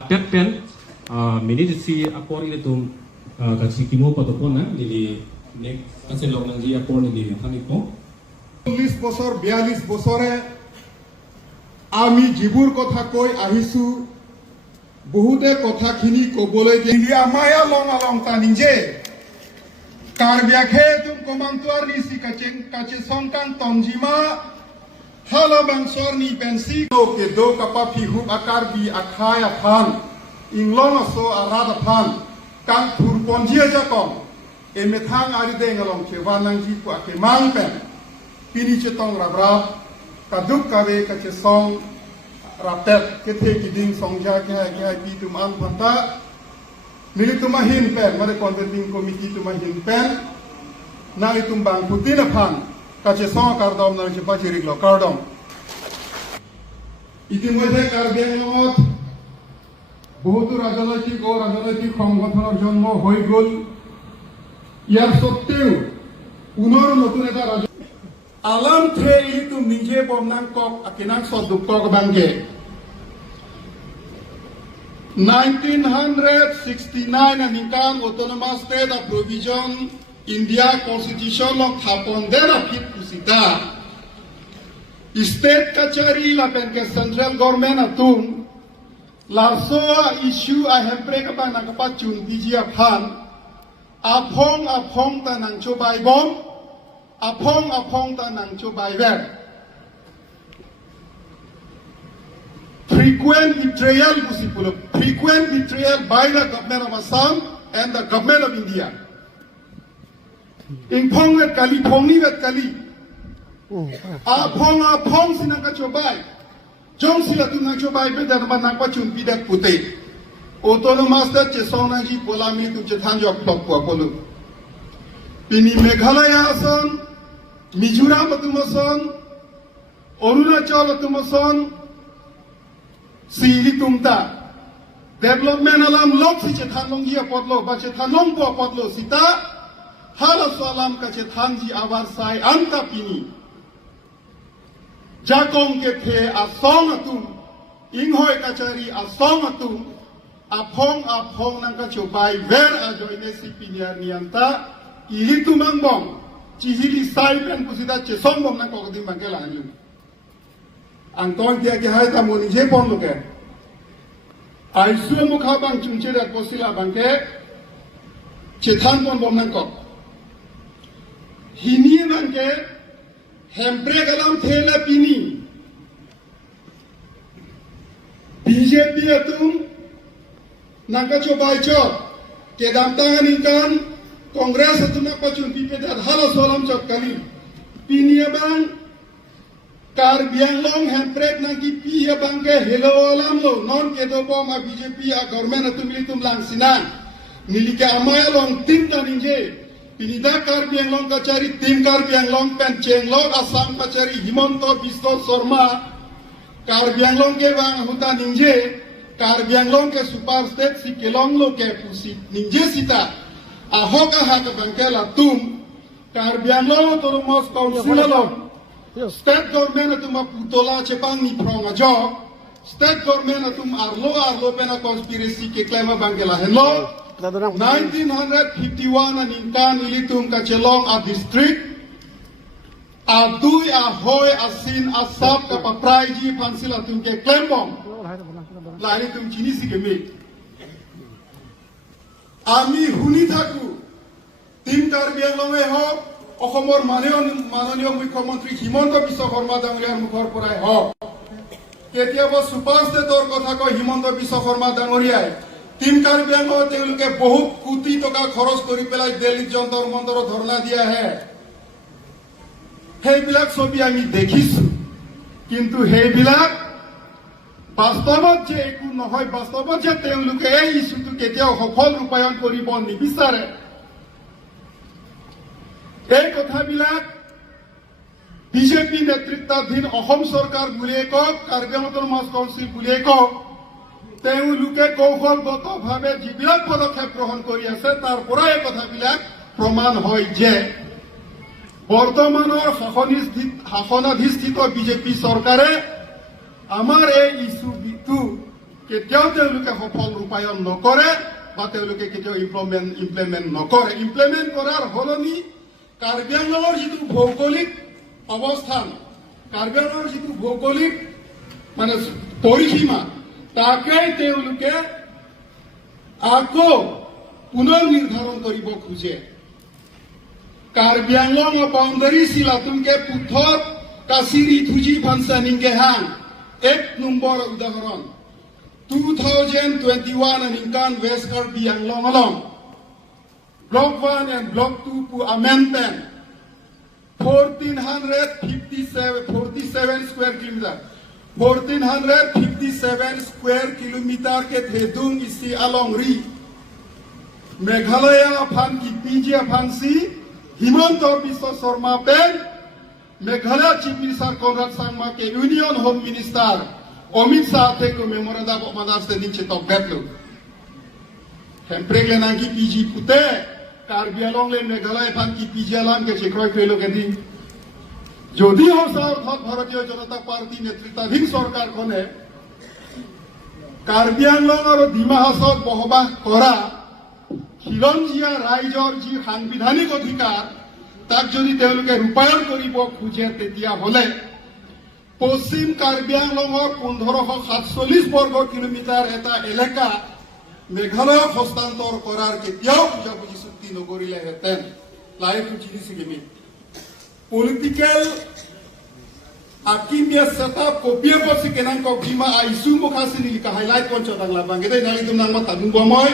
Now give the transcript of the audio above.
Lapen minitisi apor ile tum kasi kimo patopona nili nek kasi log nang ji apor nili kami ko 40 বছর 42 বছরে আমি যিবোৰ কথা কৈ আহিছো বহুতে কথাখিনি কবলৈ দিয়া মায়া লং আলং তা নিজে কারবিয়াখে তুম কমান্তুয়ার নিসি কাচে সংকাং তঞ্জিমা hala bangsor ni pensi ke do kapa fihu akar bi akhaya phan inglong so arada phan kang thur ponjia jakong e methang ari de ngalong che wanang ji ku ake mang pen pini chetong rabra kaduk kawe kache song rapet ke the ki ding songja ke pi tum an phanta mili tumahin pen mare convening committee tumahin pen na itum bang putina phan কাছে সহকারদম না হচ্ছে পাচিরিকল কারদম ইতিমধ্যে কার্বিআংলঙত বহুতো রাজনৈতিক ও রাজনৈতিক সংগঠনের জন্ম হয়ে গল ইয়ার সত্ত্বেও পুনর নতুন এটা lamthe itu নিজে বমনাং কক আকিনাং সদুক কক বাঙ্গে 1969 anikan autonomous state of provision India Constitution long thapon dera fit kusita state kachari lapen ke central government atum la so issue I have break up na kapat chun bijia phan apong ta nang chobai bom apong ta nang chobai ver frequent betrayal kusipulo frequent betrayal by the government of Assam and the government of India Ingtong wet kali, phongni wet kali. Apong sinang ka chobai. Jong sila tu nang chobai be dar man nang pa chumpi dat pute. Autonomous state che song nang ji polami tu che than jok plok po polu. Pini Meghalaya ason, Mizoram atumason, Arunachal atumason, Sili tumta. Development alam lok si che than long ji apotlo ba che than long po apotlo sita. Hala salam kache thanji abar sai anta pini jakong ke the asong atum inghoi kachari asong atum apong nang kacho bai ver ajoine si piniar nianta ilitu mangbong chihili sai pen kusida che sombom nang kokodim bangela anjun Angtong dia ke hai ta moni je pon loke ai suo mukha bang chungche dat posila bangke che than pon bom nang kok Hini bangke hempre kalam thela pini BJP atum nangka cobai chok ke damtangan ingkan Kongres atum nak pacun pipe dat hala solam chok kali pini bang Karbianglong hempre nangki pi bangke hello alam lo non ke do bom a BJP a government atum militum langsinan nilike amaya long tim taninje Pinida Karbianglong kachari tim Karbianglong pen chenglong Assam kachari Himanto Bisto Sharma Karbianglong ke bang huta ninje Karbianglong ke super state si kelong lo ke pusi ninje sita ahoka haka bangkela tum Karbianglong autonomous council lo state government atuma putola chepang ni pronga jo state government atum arlo pena conspiracy ke claim bangkela hello 1951 an inkan ilitum kachelong a district adui ahoy asin asap ka papraiji pansila tum ke klembong lari tum chini sigeme ami huni thaku tim Karbianglong e hok অসমৰ মাননীয় মুখ্যমন্ত্ৰী হিমন্ত বিশ্ব শৰ্মা ডাঙৰীয়াৰ মুখৰ পৰাই হওক কেতিয়াবা super ষ্টেটৰ কথা কয় হিমন্ত বিশ্ব শৰ্মা ডাঙৰীয়াই তিন কাৰ্বিআংলঙত তেওঁলোকে বহুত কোটি টকা খৰচ কৰি পেলাই দিল্লীত যন্তৰ মন্তৰ ধৰ্ণা দিয়া হে সেইবিলাক ছবি আমি দেখিছো কিন্তু সেইবিলাক বাস্তৱত যে একো নহয় বাস্তৱত যে তেওঁলোকে এই ইছ্যুটো কেতিয়াও সফল ৰূপায়ণ কৰিব নিবিচাৰে এই কথাবিলাক বিজেপি নেতৃত্বাধীন অসম চৰকাৰ বুলিয়ে কওক কাৰ্বি অটোনমাছ কাউন্সিল বুলিয়ে কওক তেওঁলোকে কৌশলগতভাৱে যিবিলাক পদক্ষেপ গ্ৰহণ কৰি আছে তাৰ পৰা এই কথাবিলাক প্ৰমাণ হয় যে বৰ্তমানৰ শাসনাধিষ্ঠিত বিজেপি চৰকাৰে আমাৰ এই ইছ্যুটো কেতিয়াও তেওঁলোকে সফল ৰূপায়ণ নকৰে বা তেওঁলোকে কেতিয়াও ইমপ্লিমেণ্ট নকৰে। ইমপ্লিমেণ্ট কৰাৰ সলনি কাৰ্বি আংলঙৰ যিটো ভৌগোলিক অৱস্থান, কাৰ্বি আংলঙৰ যিটো ভৌগোলিক মানে পৰিসীমা, তাকেই তেওঁলোকে আকৌ পুনৰ নিৰ্ধাৰণ কৰিব খোজে। কাৰ্বি আংলং বাউণ্ডাৰী চিলাতুনকে পুথত কাছিৰি থুজি ভানসা নিংকে হাং 1 নম্বৰ উদাহৰণ 2021 নিংকান west Karbi Anglong along Block 1 and Block 2 pu amendment 47 square kilometer 1457 square kilometer ke thedung isi along ri Meghalaya phan ki PG phansi Himanta Biswa Sharma pen Meghalaya Chief Minister Conrad Sangma ke Union Home Minister Amit Shah the ko memorandum of understanding chetok betlu Hempregle nangi PG pute Karbi Anglong le Meghalaya phan ki PG alam ke chekroi krelo kendi যদি সঁচা অৰ্থত ভাৰতীয় জনতা party নেতৃত্বাধীন চৰকাৰখনে কাৰ্বি আংলং আৰু ডিমা হাছাওত বসবাস কৰা খিলঞ্জীয়া ৰাইজৰ যি সাংবিধানিক অধিকাৰ তাক যদি তেওঁলোকে ৰূপায়ণ কৰিব খোজে তেতিয়াহ'লে পশ্চিম কাৰ্বি আংলঙৰ 1547 বৰ্গ কিলোমিটাৰ এটা এলেকা মেঘালয়ক হস্তান্তৰ কৰাৰ কেতিয়াও বুজাবুজি চুক্তি নকৰিলেহেঁতেন। লাইভ বুজিছিলি political akim dia setup kopia posi kenang kau bima aisu mukasi nilika highlight konco tang labang kita nali tum nang mata dum bomoy